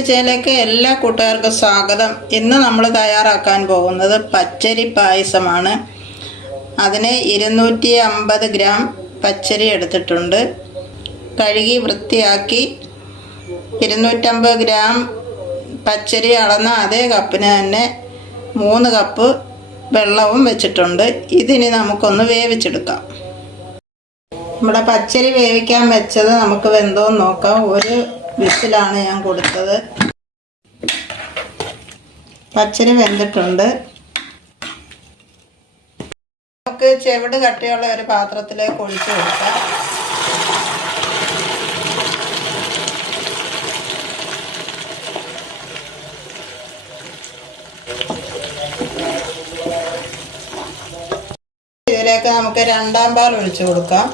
ചെയ്യലേക്ക് എല്ലാ കൂട്ടുകാർക്കും സ്വാഗതം. ഇന്ന് നമ്മൾ തയ്യാറാക്കാൻ പോകുന്നത് പച്ചരി പായസമാണ്. അതിന് ഇരുന്നൂറ്റി അമ്പത് ഗ്രാം പച്ചരി എടുത്തിട്ടുണ്ട്. കഴുകി വൃത്തിയാക്കി ഇരുന്നൂറ്റമ്പത് ഗ്രാം പച്ചരി അളന്ന അതേ കപ്പിന് തന്നെ മൂന്ന് കപ്പ് വെള്ളവും വെച്ചിട്ടുണ്ട്. ഇതിനി നമുക്കൊന്ന് വേവിച്ചെടുക്കാം. നമ്മുടെ പച്ചരി വേവിക്കാൻ വെച്ചത് നമുക്ക് വെന്തോന്ന് നോക്കാം. ഒരു വിസിലാണ് ഞാൻ കൊടുത്തത്. പച്ചരി വെന്തിട്ടുണ്ട്. നമുക്ക് ചെവിട് കട്ടിയുള്ള ഒരു പാത്രത്തിലേക്ക് ഒഴിച്ചു കൊടുക്കാം. ഇതിലേക്ക് നമുക്ക് രണ്ടാം പാൽ ഒഴിച്ചു കൊടുക്കാം.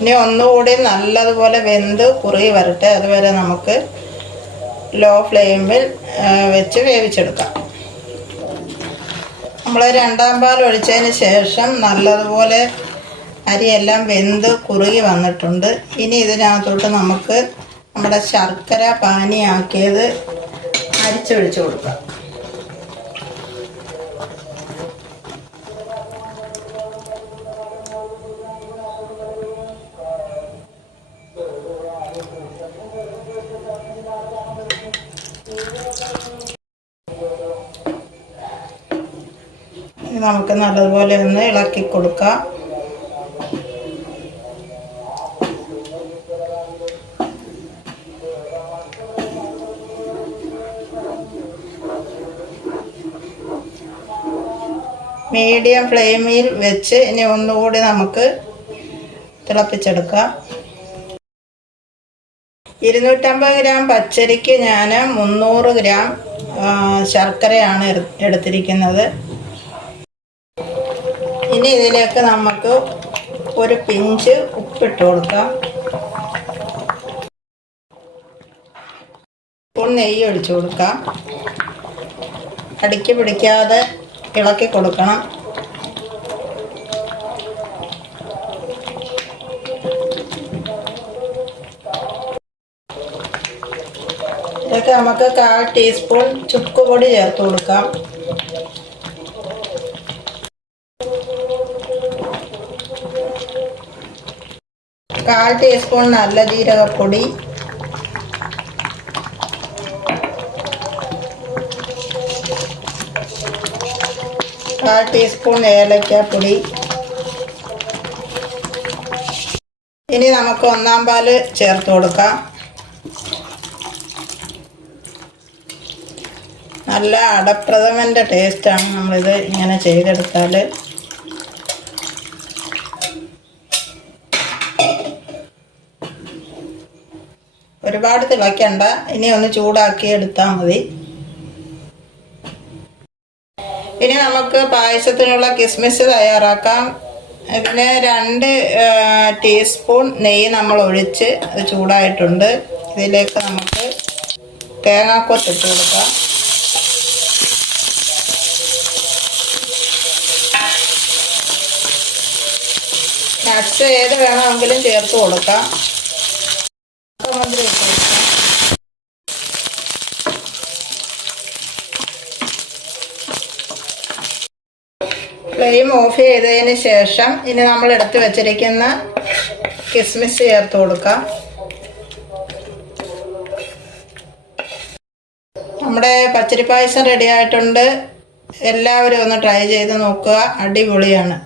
ഇനി ഒന്നുകൂടി നല്ലതുപോലെ വെന്ത് കുറുകി വരട്ടെ. അതുവരെ നമുക്ക് ലോ ഫ്ലെയിമിൽ വെച്ച് വേവിച്ചെടുക്കാം. നമ്മൾ രണ്ടാം പാൽ ഒഴിച്ചതിന് ശേഷം നല്ലതുപോലെ അരിയെല്ലാം വെന്ത് കുറുകി വന്നിട്ടുണ്ട്. ഇനി ഇതിനകത്തോട്ട് നമുക്ക് നമ്മുടെ ശർക്കര പാനിയാക്കിയത് അരിച്ചൊഴിച്ച് കൊടുക്കാം. നമുക്ക് നല്ലതുപോലെ ഒന്ന് ഇളക്കി കൊടുക്കാം. മീഡിയം ഫ്ലെയിമിൽ വെച്ച് ഇനി ഒന്നുകൂടി നമുക്ക് തിളപ്പിച്ചെടുക്കാം. ഇരുന്നൂറ്റമ്പത് ഗ്രാം പച്ചരിക്ക് ഞാൻ മുന്നൂറ് ഗ്രാം ശർക്കരയാണ് എടുത്തിരിക്കുന്നത്. ഇനി ഇതിലേക്ക് നമുക്ക് ഒരു പിഞ്ച് ഉപ്പിട്ട് കൊടുക്കാം. സ്പൂൺ നെയ്യ് ഒഴിച്ചു കൊടുക്കാം. അടിക്ക് പിടിക്കാതെ ഇളക്കി കൊടുക്കണം. ഇതൊക്കെ നമുക്ക് കാൽ ടീസ്പൂൺ ചുക്ക് പൊടി ചേർത്ത് കൊടുക്കാം. കാൽ ടീസ്പൂൺ നല്ല ജീരകപ്പൊടി. കാൽ ടീസ്പൂൺ ഏലക്കാപ്പൊടി. ഇനി നമുക്ക് ഒന്നാം പാൽ ചേർത്ത് കൊടുക്കാം. നല്ല അടപ്രഥമന്റെ ടേസ്റ്റാണ് നമ്മളിത് ഇങ്ങനെ ചെയ്തെടുത്താൽ ഒരുപാട് തിളയ്ക്കണ്ട ഇനി ഒന്ന് ചൂടാക്കി എടുത്താൽ മതി. ഇനി നമുക്ക് പായസത്തിനുള്ള കിസ്മിസ് തയ്യാറാക്കാം. ഇതിന് രണ്ട് ടീസ്പൂൺ നെയ്യ് നമ്മൾ ഒഴിച്ച് അത് ചൂടായിട്ടുണ്ട്. ഇതിലേക്ക് നമുക്ക് തേങ്ങാക്കൊത്തിട്ട് കൊടുക്കാം. നട്ട്സ് ഏത് വേണമെങ്കിലും ചേർത്ത് കൊടുക്കാം. ഫ്ലെയിം ഓഫ് ചെയ്തതിന് ശേഷം ഇനി നമ്മൾ എടുത്തു വെച്ചിരിക്കുന്ന കിസ്മിസ് ചേർത്ത് കൊടുക്കാം. നമ്മുടെ പച്ചരി പായസം റെഡി ആയിട്ടുണ്ട്. എല്ലാവരും ഒന്ന് ട്രൈ ചെയ്ത് നോക്കുക. അടിപൊളിയാണ്.